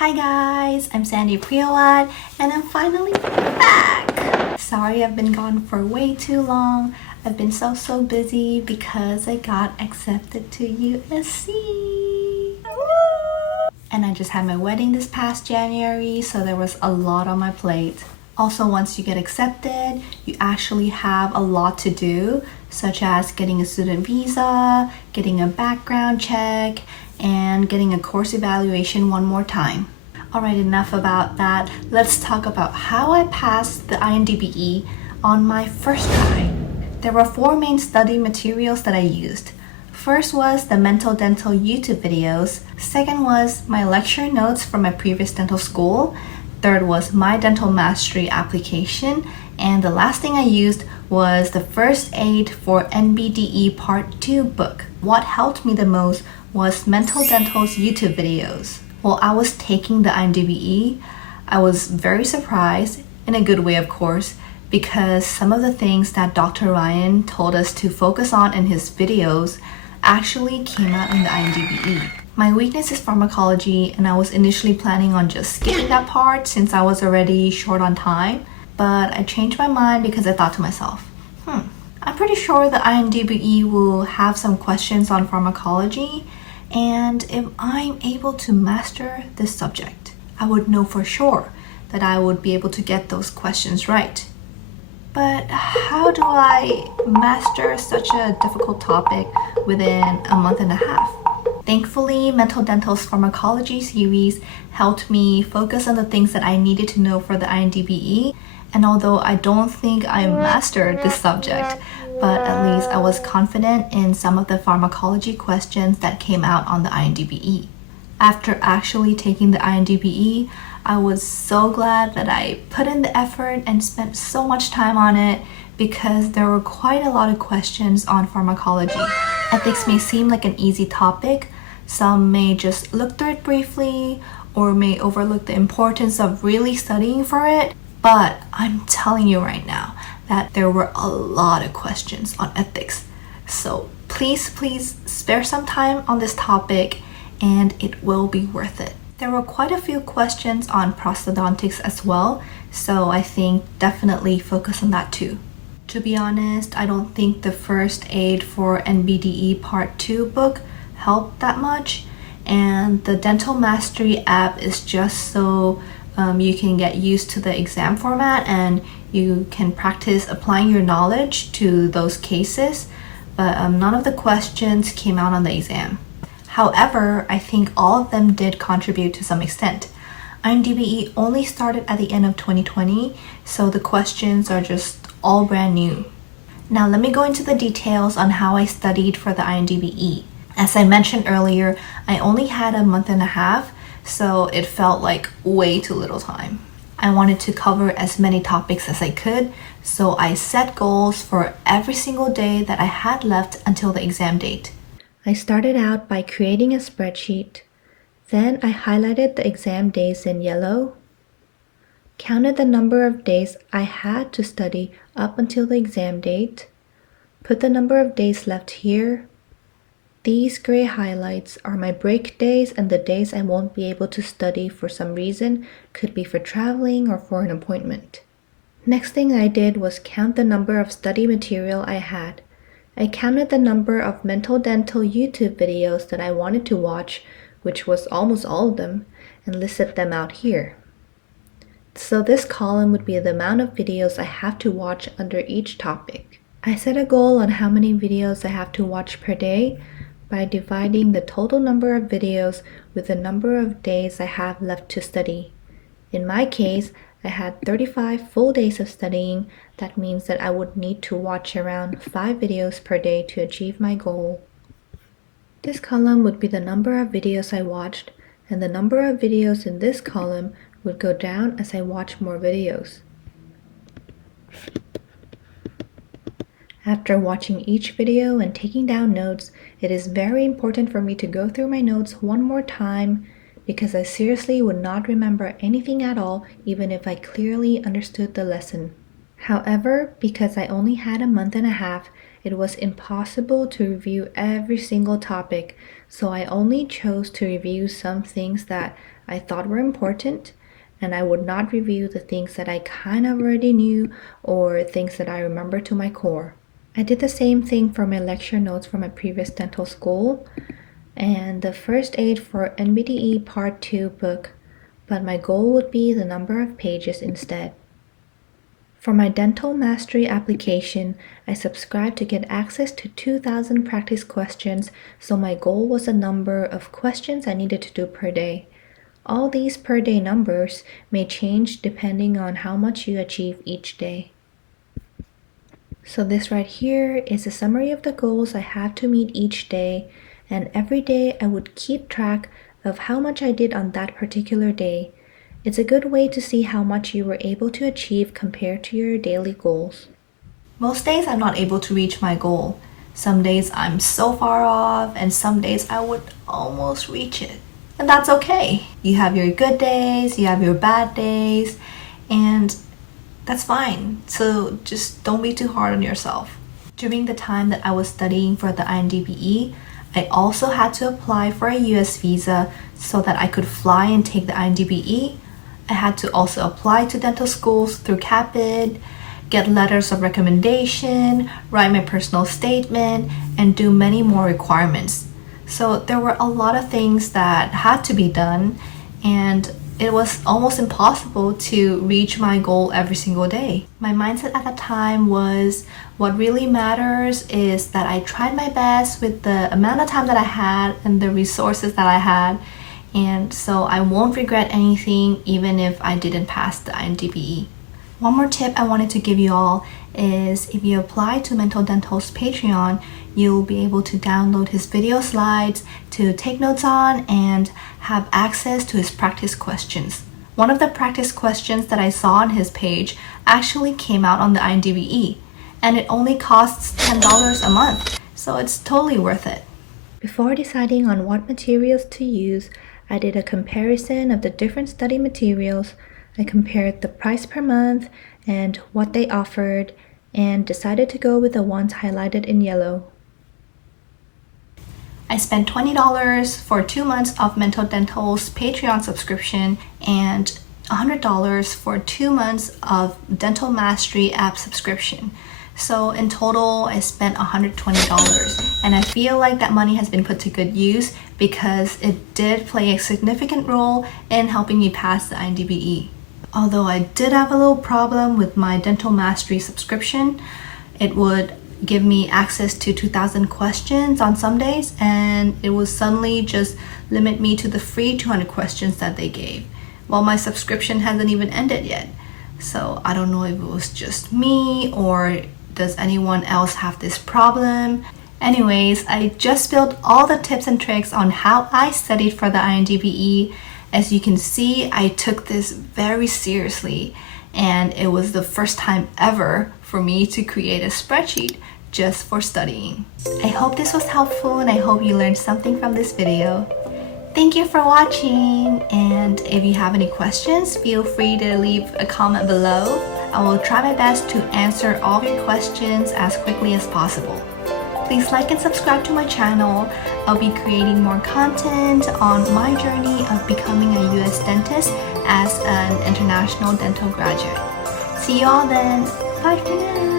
Hi guys, I'm Sandy Priyawat and I'm finally back! Sorry I've been gone for way too long. I've been so busy because I got accepted to USC. And I just had my wedding this past January, so there was a lot on my plate. Also, once you get accepted, you actually have a lot to do, such as getting a student visa, getting a background check, and getting a course evaluation one more time. Alright, enough about that. Let's talk about how I passed the INDBE on my first try. There were 4 main study materials that I used. First was the mental dental YouTube videos. Second was my lecture notes from my previous dental school. Third was my dental mastery application. And the last thing I used was the first aid for NBDE Part 2 book. What helped me the most was Mental Dental's YouTube videos. While I was taking the INDBE, I was very surprised, in a good way of course, because some of the things that Dr. Ryan told us to focus on in his videos actually came out in the INDBE. My weakness is pharmacology, and I was initially planning on just skipping that part since I was already short on time, but I changed my mind because I thought to myself, I'm pretty sure the INDBE will have some questions on pharmacology, and if I'm able to master this subject, I would know for sure that I would be able to get those questions right. But how do I master such a difficult topic within a month and a half? Thankfully, Mental Dental's Pharmacology series helped me focus on the things that I needed to know for the INDBE, and although I don't think I mastered this subject, but at least I was confident in some of the pharmacology questions that came out on the INDBE. After actually taking the INDBE, I was so glad that I put in the effort and spent so much time on it because there were quite a lot of questions on pharmacology. Ethics may seem like an easy topic. Some may just look through it briefly or may overlook the importance of really studying for it. But I'm telling you right now that there were a lot of questions on ethics. So please spare some time on this topic and it will be worth it. There were quite a few questions on prosthodontics as well, so I think definitely focus on that too. To be honest, I don't think the first aid for NBDE Part 2 book helped that much, and the Dental Mastery app is just so you can get used to the exam format and you can practice applying your knowledge to those cases, but none of the questions came out on the exam. However, I think all of them did contribute to some extent. INDBE only started at the end of 2020, so the questions are just all brand new. Now let me go into the details on how I studied for the INDBE. As I mentioned earlier, I only had a month and a half, so it felt like way too little time. I wanted to cover as many topics as I could, so I set goals for every single day that I had left until the exam date. I started out by creating a spreadsheet. Then I highlighted the exam days in yellow, counted the number of days I had to study up until the exam date, put the number of days left here. These gray highlights are my break days and the days I won't be able to study for some reason, could be for traveling or for an appointment. Next thing I did was count the number of study material I had. I counted the number of mental dental YouTube videos that I wanted to watch, which was almost all of them, and listed them out here. So this column would be the amount of videos I have to watch under each topic. I set a goal on how many videos I have to watch per day by dividing the total number of videos with the number of days I have left to study. In my case, I had 35 full days of studying. That means that I would need to watch around 5 videos per day to achieve my goal. This column would be the number of videos I watched, and the number of videos in this column would go down as I watch more videos. After watching each video and taking down notes, it is very important for me to go through my notes one more time because I seriously would not remember anything at all even if I clearly understood the lesson. However, because I only had a month and a half, it was impossible to review every single topic, so I only chose to review some things that I thought were important, and I would not review the things that I kind of already knew or things that I remember to my core. I did the same thing for my lecture notes from my previous dental school and the First Aid for NBDE Part 2 book, but my goal would be the number of pages instead. For my dental mastery application, I subscribed to get access to 2,000 practice questions, so my goal was the number of questions I needed to do per day. All these per day numbers may change depending on how much you achieve each day. So this right here is a summary of the goals I have to meet each day, and every day I would keep track of how much I did on that particular day. It's a good way to see how much you were able to achieve compared to your daily goals. Most days I'm not able to reach my goal. Some days I'm so far off, and some days I would almost reach it. And that's okay. You have your good days, you have your bad days, and that's fine. So just don't be too hard on yourself. During the time that I was studying for the INDBE, I also had to apply for a US visa so that I could fly and take the INDBE. I had to also apply to dental schools through CAPID, get letters of recommendation, write my personal statement, and do many more requirements. So there were a lot of things that had to be done, and it was almost impossible to reach my goal every single day. My mindset at the time was what really matters is that I tried my best with the amount of time that I had and the resources that I had, and so I won't regret anything even if I didn't pass the INDBE. One more tip I wanted to give you all is if you apply to Mental Dental's Patreon, you'll be able to download his video slides to take notes on and have access to his practice questions. One of the practice questions that I saw on his page actually came out on the INDBE, and it only costs $10 a month, so it's totally worth it. Before deciding on what materials to use, I did a comparison of the different study materials. I compared the price per month and what they offered and decided to go with the ones highlighted in yellow. I spent $20 for 2 months of Mental Dental's Patreon subscription and $100 for 2 months of Dental Mastery app subscription. So in total, I spent $120, and I feel like that money has been put to good use because it did play a significant role in helping me pass the INDBE. Although I did have a little problem with my Dental Mastery subscription, it would give me access to 2,000 questions on some days, and it would suddenly just limit me to the free 200 questions that they gave. Well, my subscription hasn't even ended yet, so I don't know if it was just me or does anyone else have this problem. Anyways, I just spilled all the tips and tricks on how I studied for the INDBE. As you can see, I took this very seriously, and it was the first time ever for me to create a spreadsheet just for studying. I hope this was helpful, and I hope you learned something from this video. Thank you for watching, and if you have any questions, feel free to leave a comment below. I will try my best to answer all your questions as quickly as possible. Please like and subscribe to my channel. I'll be creating more content on my journey of becoming a US dentist as an international dental graduate. See you all then. Bye for now.